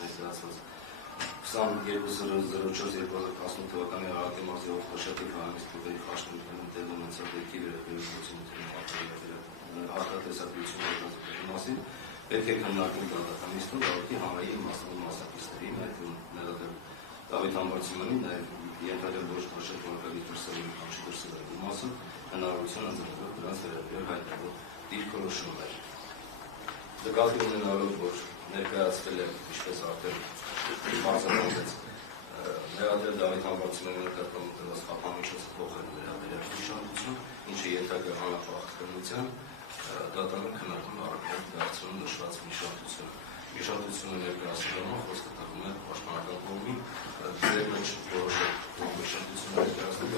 ներկայացված 22.04.2018 թվականի Արարատի մարզի Ողտաշատի քաղաքից փոքրիկ խաչմերուտներում տեղի ունեցած դեպքի վերաբերյալ հարտատեսակությունների մասին պետք է քննարկել դատական նիստում քաղաքի հանրային մասնակիցների, ներառյալ Դավիթ Համբարձումյանին, նաև ենթադրել ոչ թաշել քաղաքագիր դրսևորի կամ չդրսևորելու մասը, հնարավորություն ընձեռել դրանց վերաբերյալ հայտնվող դիրքորոշումներ։ Նկատի ունենալով, որ ներկայացվել է, ինչպես արդեն բարձրացվեց, ներառյալ Դավիթ Համբարձումյանի նկատմամբ տրված խափամիջոցը փոխելու վերաբերյալ հիշատակություն, ինչը ենթակա անապահ քննության, դատարանը քննարկում առաքել դարձնում նշված հիշատակությունը։ Հիշատակությունը ներկայացնելով խոսքը տվում է պաշտպանական կողմին, դեր մեջ որոշել հիշատակությունը ներկայացնել։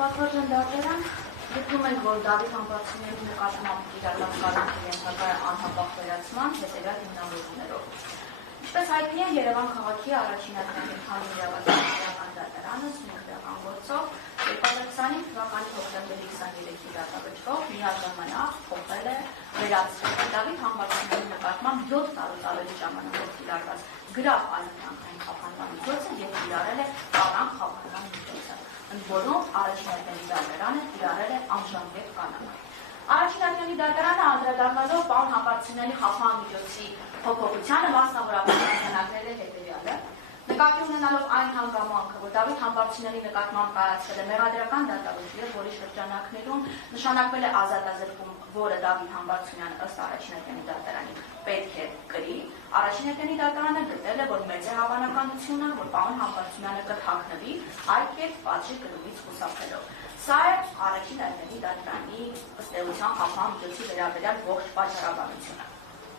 Պատվարժան դատերան, գտնում ենք, որ Դավիթ Համբարձումյանի նկատմամբ իրական կարգի ենթակա անհապաղ վերացման հետևյալ հիմնավորումներով։ Ինչպես հայտնի է, Երևան քաղաքի առաջին ակնհայտ իրավասության դատարանը սննդական գործով 2025 թվականի հոկտեմբերի 23-ի դատավճռով միաժամանակ փոխել է վերացրել Դավիթ Համբարձումյանի նկատմամբ 7 տարուց ավելի ժամանակով կիրառված գրավ այլընտրանքային խափանման միջոցը և կիրառել է կանանց խափանման միջոցը, ընդ որում առաջին ակնհայտ դատարանը կիրառել է անժամկետ կանանց։ Առաջին ակնհայտ դատարանը անդրադառնալով պարոն Համբարձումյանի խափանման միջոցի փոփոխությանը մասնավորապես արձանագրել է հետևյալը. նկատի ունենալով այն հանգամանքը, որ Դավիթ Համբարձումյանի նկատմամբ կայացվել է մեղադրական դատավճիռ, որի շրջանակներում նշանակվել է ազատազրկում, որը Դավիթ Համբարձումյանը ըստ առաջին ակնհայտ դատարանի պետք է կրի, առաջին ակնհայտ դատարանը գտել է, որ մեծ է հավանականությունը, որ պարոն Համբարձումյանը կթաքնվի, այդ կերպ պատժի կրումից խուսափելով։ Սա է առաջին ակնհայտ դատարանի ըստ էության խափան միջոցի վերաբերյալ ողջ պատճառաբանությունը։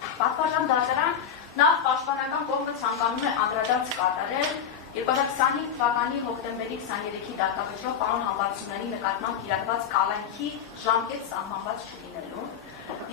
Պատվարժան դատարան նախ պաշտպանական կողմը ցանկանում է անդրադարձ կատարել 2025 թվականի հոկտեմբերի 23-ի դատավճռով պարոն Համբարձումյանի նկատմամբ կիրառված կալանքի ժամկետ սահմանված չլինելուն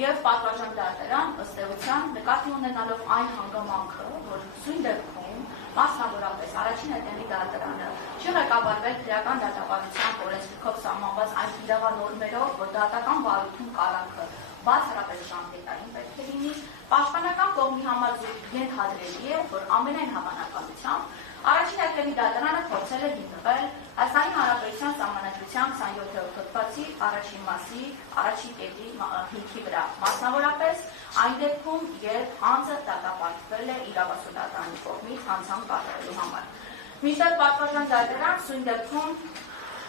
եւ պատվարժան դատարան ըստ էության նկատի ունենալով այն հանգամանքը, որ սույն դեպքում մասնավորապես առաջին ակնհայտ դատարանը չի ղեկավարվել քրեական դատապարտության օրենսգրքով սահմանված այն իրավանորմերով, որ դատական վարույթում կալանքը բացառապես ժամկետային պետք է լինի, պաշտպանական կողմի համար ենթադրելի է, որ ամենայն հավանականությամբ առաջին ակնհայտ դատարանը փորձել է հիմնվել Հայաստանի Հանրապետության Սահմանադրության 27-րդ հոդվածի առաջին մասի առաջին կետի հիմքի վրա, մասնավորապես այն դեպքում, երբ անձը դատապարտվել է իրավասու կողմից հանցանք կատարելու համար։ Մինչդեռ պատվարժան դատարան սույն դեպքում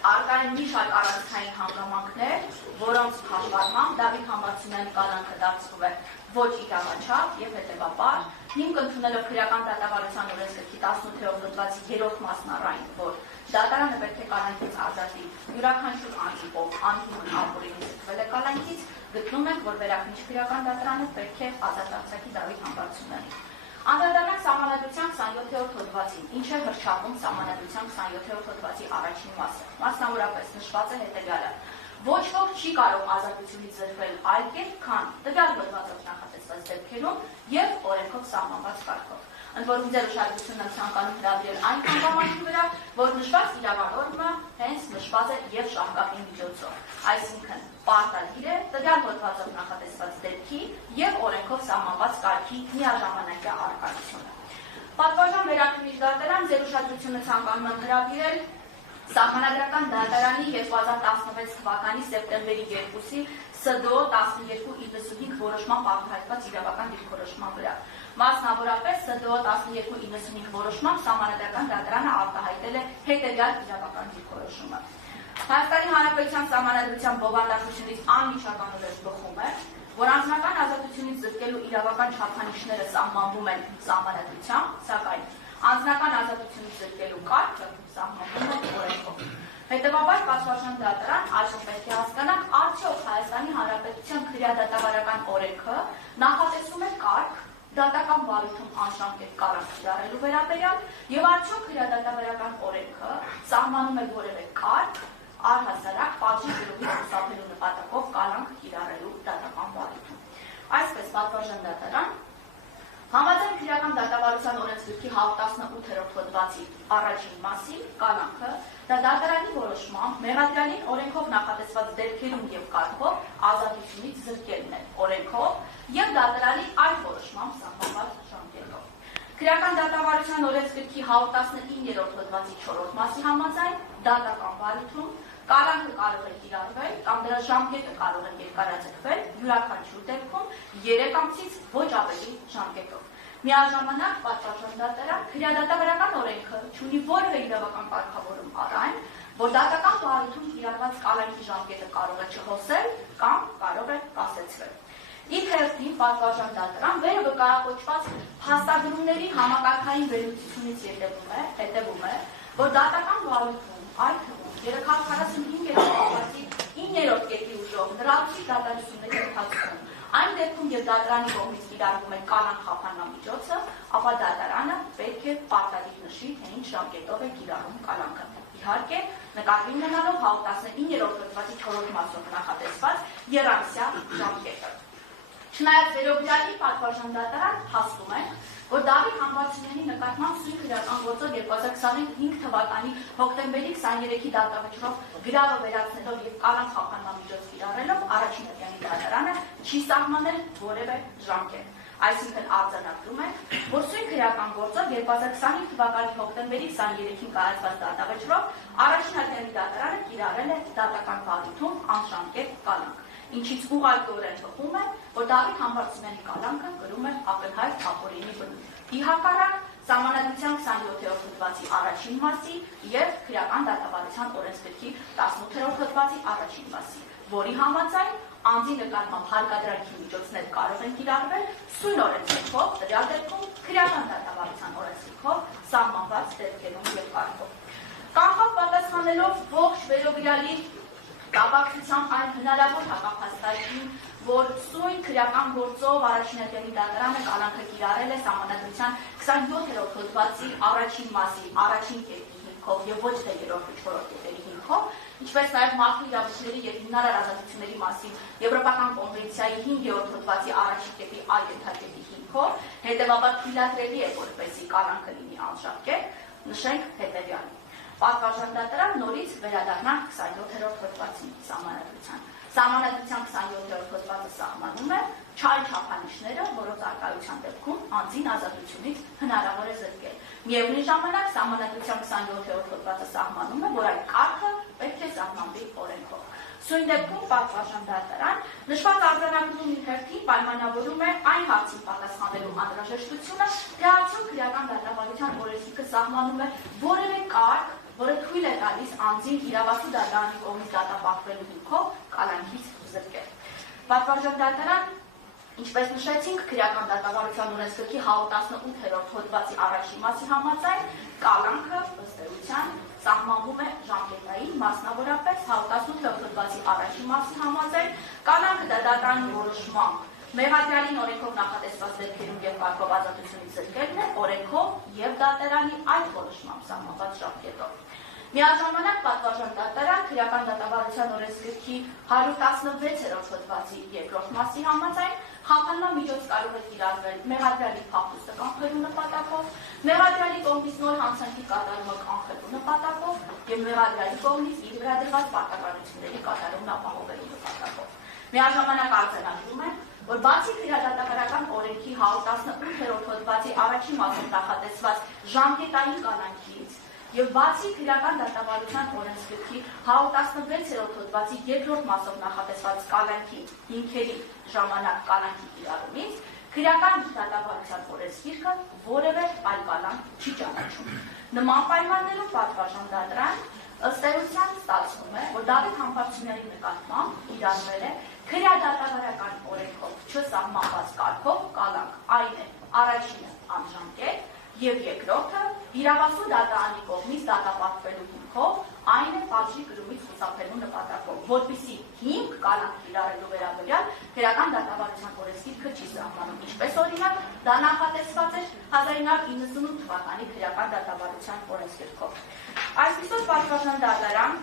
առկա են մի շարք առանցքային հանգամանքներ, որոնց հաշվառմամբ Դավիթ Համբարձումյանի կալանքը դարձվում է ոչ իրավաչափ եւ հետեւաբար հիմք ընդունելով քրեական դատավարության օրենսգրքի 18-րդ հոդվածի 3-րդ մասն առ այն, որ դատարանը պետք է կալանքից ազատի յուրաքանչյուր անձի, ով անհիմն ապօրինի զտվել է կալանքից, գտնում ենք, որ վերաքննիչ քրեական դատարանը պետք է ազատ արձակի Դավիթ Համբարձումյանին։ Անդրադառնանք Սահմանադրության 27-րդ հոդվածին, ինչ է հռչակում Սահմանադրության 27-րդ հոդվածի առաջին մասը։ Մասնավորապես նշված է հետևյալը. ոչ ոք չի կարող ազատությունից զրկվել այլ կերպ, քան տվյալ հոդվածով նախատեսված դեպքերում եւ օրենքով սահմանված կարգով։ Ընդ որում ձեր ուշադրությունն եմ ցանկանում հրավիրել այն հանգամանքի վրա, որ նշված իրավանորմը հենց նշված է եւ շահկապի միջոցով, այսինքն պարտադիր է տվյալ հոդվածով նախատեսված դեպքի եւ օրենքով սահմանված կարգի միաժամանակյա առկայությունը։ Պատվարժան վերաքննիչ դատարան ձեր ուշադրությունը ցանկանում եմ հրավիրել Սահմանադրական դատարանի 2016 թվականի սեպտեմբերի 2-ի ՍԴՕ 1295 որոշմամբ արտահայտված իրավական դիրքորոշման վրա։ Մասնավորապես ՍԴՕ 1295 որոշմամբ Սահմանադրական դատարանը արտահայտել է հետևյալ իրավական դիրքորոշումը։ Հայաստանի Հանրապետության Սահմանադրության բովանդակությունից անմիջականորեն բխում է, որ անձնական ազատությունից զրկելու իրավական չափանիշները սահմանվում են Սահմանադրությամբ, սակայն անձնական ազատությունից զրկելու կարգը սահմանվում է օրենքով։ Հետևաբար պատվարժան դատարան այժմ պետք է հասկանանք, արդյոք Հայաստանի Հանրապետության քրեադատավարական օրենքը նախատեսում է կարգ դատական վարույթում անժամկետ կալանք կիրառելու վերաբերյալ եւ արդյոք քրեադատավարական օրենքը սահմանում է որևէ կարգ առհասարակ պատժի կրումից խուսափելու նպատակով կալանք կիրառելու դատական վարույթում։ Այսպես պատվարժան դատարան Համաձայն քրեական դատավարության օրենսգրքի 118-րդ հոդվածի առաջին մասի կալանքը դատարանի որոշմամբ մեղադրյալին օրենքով նախատեսված դեպքերում եւ կարգով ազատությունից զրկելն է օրենքով եւ դատարանի այդ որոշմամբ սահմանված ժամկետի Քրեական դատավարության օրենսգրքի 119-րդ հոդվածի 4-րդ մասի համաձայն դատական բարույթում կալանքը կարող է կիրառվել կամ դրա ժամկետը կարող է երկարաձգվել յուրաքանչյուր դեպքում 3 ամսից ոչ ավելի ժամկետով։ Միաժամանակ պատվարժան դատարան քրեադատավարական օրենքը չունի որևէ իրավական կարգավորում առ այն, որ դատական բարույթում կիրառված կալանքի ժամկետը կարող է չհոսել կամ կարող է կասեցվել։ Իր հերթին պատվարժան դատարան վերը վկայակոչված փաստագրումների համակարգային վերլուծությունից հետևում է, որ դատական բարույթում այդ թվում 345-րդ հոդվածի 9-րդ կետի ուժով լրացուցիչ դատարանությունների ընթացքում այն դեպքում, երբ դատարանի կողմից կիրառվում է կալանք խափանամիջոցը, ապա դատարանը պետք է պարտադիր նշի, թե ինչ ժամկետով է կիրառում կալանքը։ Իհարկե, նկատի ունենալով 119-րդ հոդվածի 4-րդ մասով նախատեսված եռամսյա ժամկետը։ Չնայած վերօրյալի պատվարժան դատարան հասնում է, որ Դավիթ Համբարձումյանի նկատմամբ սույն քրեական գործով 2025 թվականի հոկտեմբերի 23-ի դատավճռով գրավը վերացնելով եւ կալանք խափանամիջոց կիրառելով առաջին ատյանի դատարանը չի սահմանել որևէ ժամկետ։ Այսինքն արձանագրում է, որ սույն քրեական գործով 2025 թվականի հոկտեմբերի 23-ին կայացված դատավճռով առաջին ատյանի դատարանը կիրառել է դատական բարույթում անժամկետ կալանք, ինչից ուղղակիորեն բխում է, որ Դավիթ Համբարձումյանի կալանքը կրում է ակնհայտ ապօրինի բնույթ։ Ի հակառակ Սահմանադրության 27-րդ հոդվածի առաջին մասի եւ քրեական դատավարության օրենսգրքի 18-րդ հոդվածի առաջին մասի, որի համաձայն անձի նկատմամբ հարկադրանքի միջոցներ կարող են կիրառվել սույն օրենսգրքով, տվյալ դեպքում քրեական դատավարության օրենսգրքով սահմանված դեպքերում եւ կարգով։ Կանխավ պատասխանելով ողջ վերօրյալի կապակցությամբ այն հնարավոր հակափաստարկին, որ սույն քրեական գործով առաջին ատյանի դատարանը կալանքը կիրառել է Սահմանադրության 27-րդ հոդվածի առաջին մասի առաջին կետի հիմքով եւ ոչ թե 3-րդ ու 4-րդ կետերի հիմքով, ինչպես նաեւ մարդու իրավունքների եւ հիմնարար ազատությունների մասին Եվրոպական կոնվենցիայի 5-րդ հոդվածի առաջին կետի այլ ենթակետի հիմքով, հետեւաբար թույլատրելի է որպեսզի կալանքը լինի անժամկետ, նշենք հետեւյալը։ Պատվարժան դատարան նորից վերադառնանք 27-րդ հոդվածի Սահմանադրության։ Սահմանադրության 27-րդ հոդվածը սահմանում է չար չափանիշները, որոնց արկայության դեպքում անձին ազատությունից հնարավոր է զրկել։ Միևնույն ժամանակ Սահմանադրության 27-րդ հոդվածը սահմանում է, որ այդ կարգը պետք է սահմանվի օրենքով։ Սույն դեպքում պատվարժան դատարան նշված արձանագրումի հերթին պայմանավորում է այն հարցին պատասխանելու անհրաժեշտությունը, թե արդյոք քրեական դատավարության օրենսգիրքը սահմանում է որևէ կարգ, որը թույլ է տալիս անձին իրավասու դատարանի կողմից դատապարտվելու հիմքով կալանքից զրկել։ Պատվարժան դատարան, ինչպես նշեցինք, քրեական դատավարության օրենսգրքի 118-րդ հոդվածի առաջին մասի համաձայն կալանքը ըստ էության սահմանվում է ժամկետային, մասնավորապես 118-րդ հոդվածի առաջին մասի համաձայն կալանքը դատարանի որոշմամբ մեղադրյալին օրենքով նախատեսված դեպքերում եւ կարգով ազատությունից զրկելն է օրենքով եւ դատարանի այդ որոշմամբ սահմանված ժամկետով։ Միաժամանակ պատվարժան դատարան քրեական դատավարության օրենսգրքի 116-րդ հոդվածի երկրորդ մասի համաձայն խափանման միջոց կարող է կիրառվել մեղադրյալի փախուստը կանխելու նպատակով, մեղադրյալի կողմից նոր հանցանքի կատարումը կանխելու նպատակով եւ մեղադրյալի կողմից իր վրա դրված պարտականությունների կատարումն ապահովելու նպատակով։ Միաժամանակ արձանագրում է, որ բացի քրեադատավարական օրենքի 118-րդ հոդվածի առաջին մասով նախատեսված ժամկետային կալանքից եւ բացի քրեական դատավարության օրենսգրքի 116-րդ հոդվածի երկրորդ մասով նախատեսված կալանքի հիմքերի ժամանակ կալանքի կիրառումից քրեական դատավարության օրենսգիրքը որևէ այլ կալանք չի ճանաչում։ Նման պայմաններում պատվարժան դատարան ըստ էության ստացվում է, որ Դավիթ Համբարձումյանի նկատմամբ կիրառվել է քրեադատավարական օրենքով չսահմանված կարգով կալանք, այն է առաջինը անժամկետ եւ երկրորդը իրավասու դատարանի կողմից դատապարտվելու հիմքով, այն է պատժի կրումից խուսափելու նպատակով, որպեսզի հիմք կալանք կիրառելու վերաբերյալ քրեական դատավարության օրենսգիրքը չի սահմանում, ինչպես օրինակ դա նախատեսված է 1998 թվականի քրեական դատավարության օրենսգիրքով։ Այսպիսով պատվարժան դատարան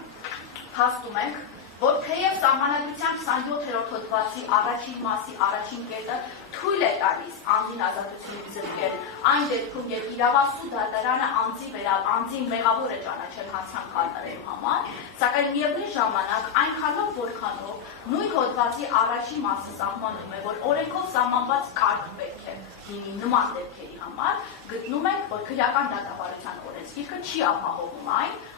փաստում ենք, որ թեև Սահմանադրության 27-րդ հոդվածի առաջին մասի առաջին կետը թույլ է տալիս անձին ազատությունից զրկել այն դեպքում, երբ իրավասու դատարանը անձին մեղավոր է ճանաչել հանցանքարներու համար, սակայն միևնույն ժամանակ այնքանով որքանով նույն հոդվածի առաջին մասը սահմանում է, որ օրենքով սահմանված կարգ պետք է լինի նման դեպքերի համար, գտնում ենք, որ քրեական դատավարության օրենսգիրքը չի ապահովում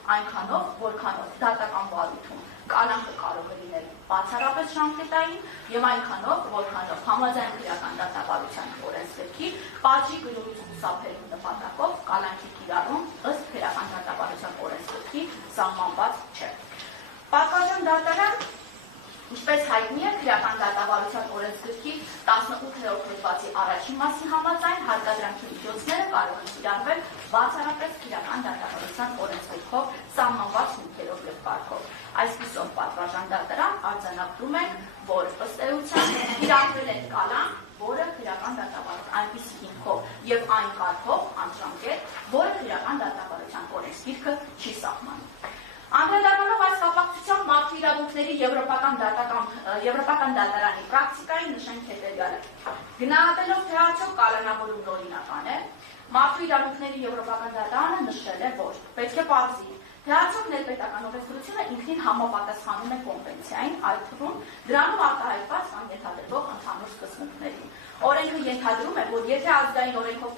այնքանով, որքանով դատական վարույթում կալանքը կարող է լինել բացառապես ժամկետային եւ այնքանով, որքանով համաձայն քրեական դատավարության օրենսգրքի պատժի գրոհից խուսափելու նպատակով կալանքի կիրառում ըստ քրեական դատավարության օրենսգրքի սահմանված չէ։ Պատվարժան դատարան, ինչպես հայտնի է, քրեական դատավարության օրենսգրքի 18-րդ հոդվածի առաջին մասի համաձայն հարկադրանքի միջոցները կարող են կիրառվել բացառապես քրեական դատավարության օրենսգրքով սահմանված հիմքերով եւ կարգով։ Այսպիսով պատվարժան դատարան արձանագրում ենք, որ ըստ էության կիրառվել են կալանք, որը քրեական դատավարության այնպիսի հիմքով եւ այն կարգով անժամկետ, որը քրեական դատավարության օրենսգիրքը չի սահմանում։ Անդրադառնալով այս կապակցությամբ մարդու իրավունքների եվրոպական դատարանի պրակտիկային նշենք հետևյալը։ Գնահատելով թե արդյոք կալանավորումն օրինական է, մարդու իրավունքների եվրոպական դատարանը նշել է, որ պետք է պարզի, թե արդյոք ներպետական օրենսդրությունը ինքնին համապատասխանում է կոնվենցիային, այդ թվում դրանում արտահայտված կամ ենթադրվող ընդհանուր սկզբունքներին։ Օրենքը ենթադրում է, որ եթե ազգային օրենքով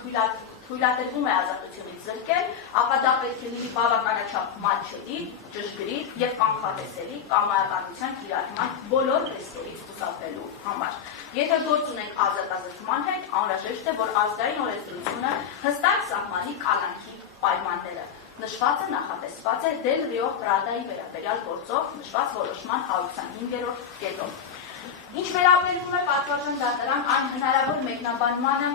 թույլատրվում է ազատությունից զրկել, ապա դա պետք է լինի բավականաչափ մատչելի, ճշգրիտ եւ կանխատեսելի կամայականության կիրառման բոլոր ռիսկերից խուսափելու համար։ Եթե գործ ունենք ազատազրկման հետ, անհրաժեշտ է, որ ազգային օրենսդրությունը հստակ սահմանի կալանքի պայմանները։ Նշվածը նախատեսված է Դել Ռիո Պրադայի վերաբերյալ գործով նշված որոշման 125-րդ կետով։ Ինչ վերաբերում է պատվարժան դատարան այն հնարավոր մեկնաբանմանը,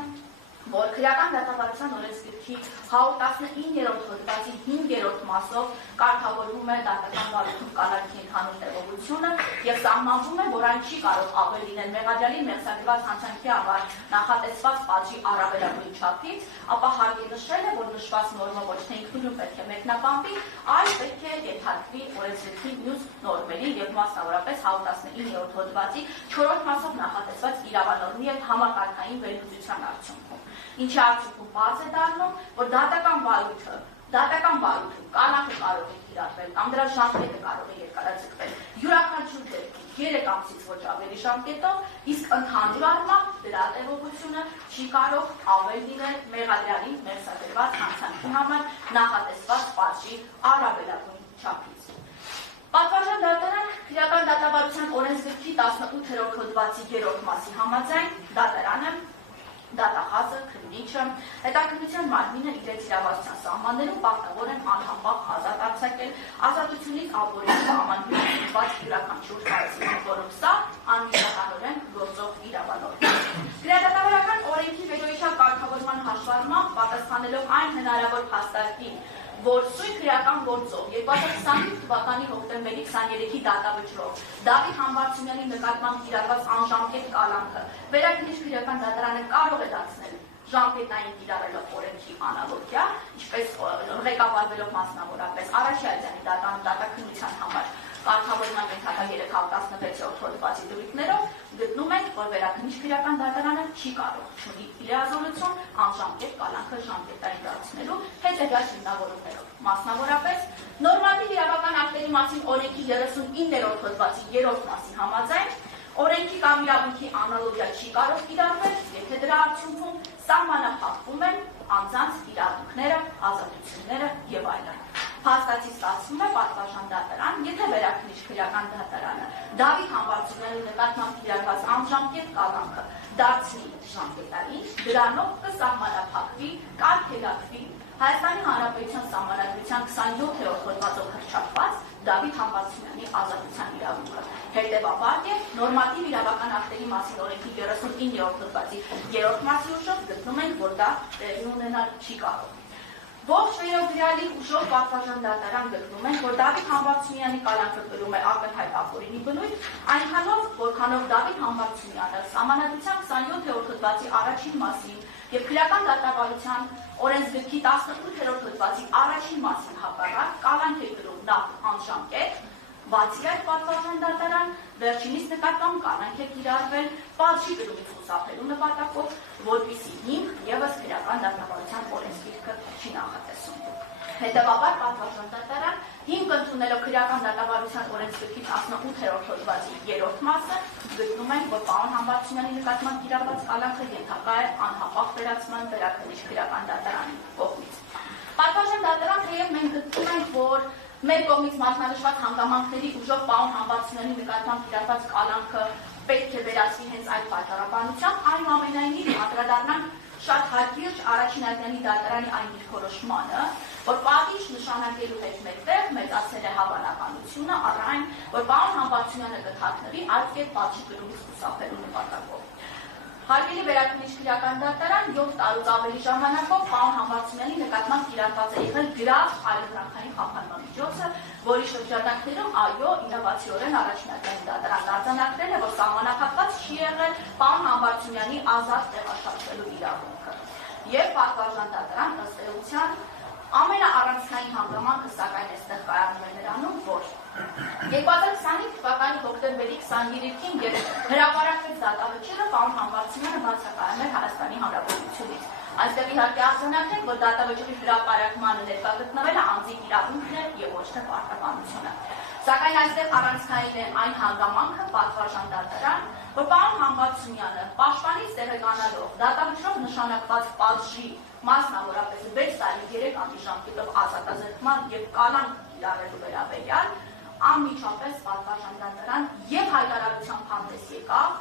որ քրեական դատավարության օրենսգրքի 119-րդ հոդվածի 5-րդ մասով կարգավորվում է դատական վարույթում կալանքի ընդհանուր տևողությունը եւ սահմանվում է, որ այն չի կարող ավել լինել մեղադրյալին մեղսագրված հանցանքի համար նախատեսված պատժի առավելագույն չափից, ապա հարկ է նշել է, որ նշված նորմը ոչ թե ինքնուրույն պետք է մեկնաբանվի, այլ պետք է ենթարկվի օրենսգրքի մյուս նորմերի եւ մասնավորապես 119-րդ հոդվածի 4-րդ մասով նախատեսված իրավանորմի եւ համակարգային վերլուծության արդյունքում։ Ինչի արդյունքում բաց է դառնում, որ դատական վարույթում կալանքը կարող է կիրառվել կամ դրա ժամկետը կարող է երկարաձգվել յուրաքանչյուր դեպքում 3 ամսից ոչ ավելի ժամկետով, իսկ ընդհանուր առմամբ դրա տևողությունը չի կարող ավել լինել մեղադրյալին մեղսադրված հանցանքի համար նախատեսված պատժի առավելագույն չափից։ Պատվարժան դատարան քրեական դատավարության օրենսգրքի 18-րդ հոդվածի 3-րդ մասի համաձայն դատարանը դատախազը, քննիչը, հետաքննության մարմինը իրենց իրավասության սահմաններում պարտավոր են անհապաղ ազատ արձակել ազատությունից ապօրինի ամանրուտված յուրաքանչյուր հարցի, որում սա անմիջականորեն գործող իրավանորմ է։ Քրեադատավարական օրենքի վերոյիշավ կարգավորման հաշվառմամբ պատասխանելով այն հնարավոր փաստարկին, որ սույն քրեական գործով 2025 թվականի հոկտեմբերի 23-ի դատավճռով Դավիթ Համբարձումյանի նկատմամբ կիրառված անժամկետ կալանքը վերաքննիչ քրեական դատարանը կարող է դարձնել ժամկետային կիրառելով օրենքի անալոգիա, ինչպես ղեկավարվելով մասնավորապես Արաքելյանի դատաքննության համար կարգավորման ենթակա 316-րդ հոդվածի դրույթներով գտնում ենք, որ վերաքննիչ քրեական դատարանը չի կարող չունի իրազորություն անժամկետ կալանքը ժամկետային դարձնելու հետևյալ հիմնավորումներով։ Մասնավորապես, նորմատիվ իրավական ակտերի մասին օրենքի 39-րդ հոդվածի 3-րդ մասի համաձայն օրենքի կամ իրավունքի անալոգիա չի կարող կիրառվել, եթե դրա արդյունքում սահմանափակվում են անձանց իրավունքները, ազատությունները եւ այլն։ Փաստացի ստացվում է պատվարժան դատարան, եթե վերաքննիչ քրեական դատարանը Դավիթ Համբարձումյանի նկատմամբ կիրառված անժամկետ կալանքը դարձնի ժամկետային, դրանով կսահմանափակվի, կարգելակվի Հայաստանի Հանրապետության Սահմանադրության 27-րդ հոդվածով հռչակված Դավիթ Համբարձումյանի ազատության իրավունքը։ Հետևաբար նորմատիվ իրավական ակտերի մասին օրենքի 39-րդ հոդվածի 3-րդ մասի ուժով գտնում ենք, որ դա տեղի ունենալ չի կարող։ Ողջ վերագրյալի ուժով պատվարժան դատարան գտնում ենք, որ Դավիթ Համբարձումյանի կալանքը կրում է ակնհայտ ապօրինի բնույթ, այնքանով, որքանով Դավիթ Համբարձումյանը Սահմանադրության 27-րդ հոդվածի առաջին մասին եւ քրեական դատավարության օրենսգրքի 18-րդ հոդվածի առաջին մասին հակառակ կալանք է կրում նախ անժամկետ, Բացի այդ պատվարժան դատարան վերջինիս նկատմամբ կանանք է կիրառվել պատժի կրումից խուսափելու նպատակով, որպեսզի հիմք ևս քրեական դատավարության օրենսգիրքը չի նախատեսում։ Հետևաբար պատվարժան դատարան հիմք ընդունելով քրեական դատավարության օրենսգրքի 18-րդ հոդվածի 3-րդ մասը գտնում ենք, որ պարոն Համբարձումյանի նկատմամբ կիրառված կալանքը ենթակա է անհապաղ վերացման վերաքննիչ քրեական դատարանի կողմից։ Պատվարժան դատարան թեև մենք գտնում ենք, որ մեր կողմից մատնանշված հանգամանքների ուժով պարոն Համբարձումյանի նկատմամբ կիրառված կալանքը պետք է վերացվի հենց այդ պատճառաբանությամբ, այնուամենայնիվ անդրադառնանք շատ հակիրճ առաջին անգամի դատարանի այն դիրքորոշմանը, որ պատիժ նշանակելու հետ մեկտեղ մեծացել է հավանականությունը առ այն, որ պարոն Համբարձումյանը կթաքնվի այդ կերպ պատժի կրումից խուսափելու նպատակով։ Հարգելի վերաքննիչ քրեական դատարան 7 տարուց ավելի ժամանակով պարոն Համբարձումյանի նկատմամբ կիրառված է եղել գրավ այլընտրանքային խափանման միջոցը, որի շրջանակներում այո իրավացիորեն առաջնակային դատարանն արձանագրել է, որ սահմանափակված չի եղել պարոն Համբարձումյանի ազատ տեղաշարժվելու իրավունքը։ Եվ պատվարժան դատարան ըստ էության ամենաառանցքային հանգամանքը սակայն այստեղ կայանում է նրանում, որ 2025 թվականի հոկտեմբերի 23-ին երբ հրապարակվեց դատավճիռը, պարոն Համբարձումյանը բացակայում էր Հայաստանի Հանրապետությունից։ Այստեղ իհարկե արձանագրենք, որ դատավճիռի հրապարակմանը ներկա գտնվելը անձի իրավունքն է եւ ոչ թե պարտականությունը։ Սակայն այստեղ առանցքային է այն հանգամանքը պատվարժան դատարան, որ պարոն Համբարձումյանը պաշտպանից տեղեկանալով դատավճիռով նշանակված պատժի մասնավորապես 6 տարի 3 ամիս ժամկետով ազատազրկման եւ կալանք կիրառելու վերաբերյալ անմիջապես պատվարժան դատարան եւ հայտարարությամբ հանդես եկավ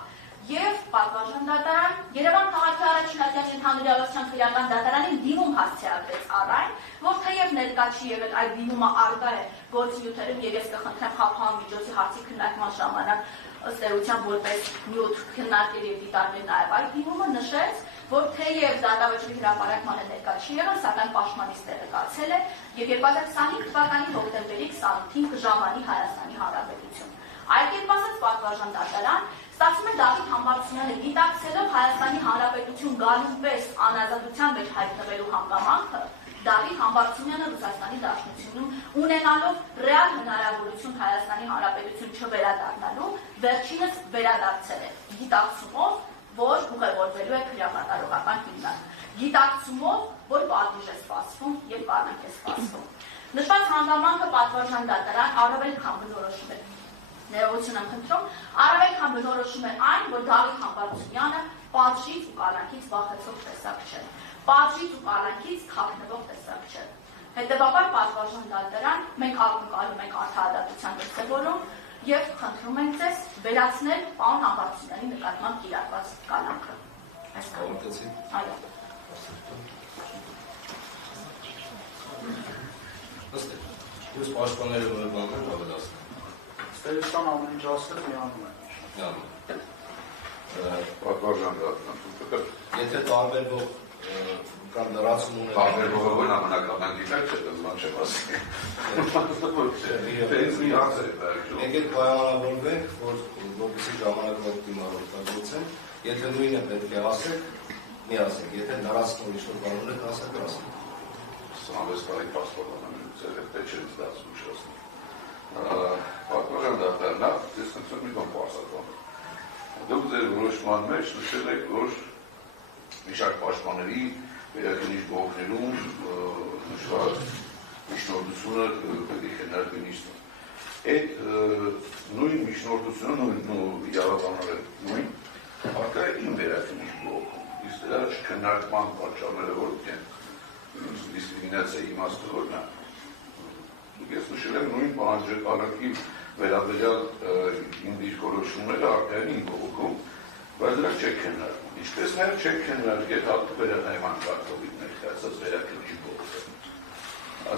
եւ պատվարժան դատարան Երևան քաղաքի առաջնահերթի ընդհանուր իրավասության քրեական դատարանին դիմում հասցեագրեց առ այն, որ թեև ներկա չի եղել այդ դիմումը առկա է գործնյութերում եւ ես կխնդրեմ խափան միջոցի հարցի քննարկման ժամանակ ըստ էության որպես նյութ քննարկել եւ դիտարկել նաեւ այդ դիմումը նշեց, որ թեև դատավճիռի հրապարակմանը ներկա չի եղել, սակայն պաշտպանից տեղեկացել է եւ 2025 թվականի հոկտեմբերի 28-ին կժամանի Հայաստանի Հանրապետություն։ Այդ կերպ ասած պատվարժան դատարան ստացվում է Դավիթ Համբարձումյանը գիտակցելով Հայաստանի Հանրապետություն գալու պես անազատության մեջ հայտնվելու հանգամանքը, Դավիթ Համբարձումյանը Ռուսաստանի Դաշնությունում ունենալով ռեալ հնարավորություն Հայաստանի Հանրապետություն չվերադառնալու, վերջինս վերադարձել է գիտակցումով, որ ուղևորվելու է քրեակատարողական հիմնարկ, գիտակցումով, որ պատիժ է սպասվում եւ կանանք է սպասվում։ Նշված հանգամանքը պատվարժան դատարան առավել քան բնորոշում է։ Ներողություն եմ խնդրում, առավել քան բնորոշում է այն, որ Դավիթ Համբարձումյանը պատժից ու կանանքից վախեցող տեսակ չէ, պատժից ու կանանքից թաքնվող տեսակ չէ։ Հետևաբար պատվարժան դատարան մենք ակնկալում ենք արդարադատության դրսևորում եւ խնդրում ենք ձեզ վերացնել պարոն Համբարձումյանի նկատմամբ կիրառված կալանքը։ Ավարտեցի։ Այո։ Ըստ ես պաշտպանները որ բաններ ավելացնեմ։ Ստերության ամեն ինչ ասել միանում է։ Պատվարժան դատարան։ Եթե տարբերվող կամ լրացում ունեն տարբերվողը նամանակական դիտակ չէ, դժվար չէ ասել։ Դες մի հարց է դա։ Եկեք պայմանավորվենք, որ որպեսզի ժամանակը օպտիմալ օգտագործեն, եթե նույնը պետք է ասեք, մի ասեք, եթե լրացնող ինչ-որ բան ունեք, ասեք։ Սամվես կարի պասպորտան ձեր հետ չէ ստացվում չասնի։ Պատվարժան դատարանն ես խնդրում եմ պարզական։ Դուք ձեր որոշման մեջ նշել եք, որ միշտ պաշտպանների վերաքննիչ բողոքներում նշված միջնորդությունը պետք է քննարկվի նիստում։ Այդ նույն միջնորդությունը նույն իրավաբանները նույն արկա է իմ վերաքննիչ բողոքում։ Իսկ դրա չքննարկման պատճառները որոնք են դիսկրիմինացիայի իմաստավորն է։ Ես նշել եմ նույն պահանջարկի վերաբերյալ իմ դիրքորոշումները արկա են իմ բողոքում, բայց դրանք չեք քննարկում։ Ինչպես նաև չեք քննարկել հատուկ վերահայման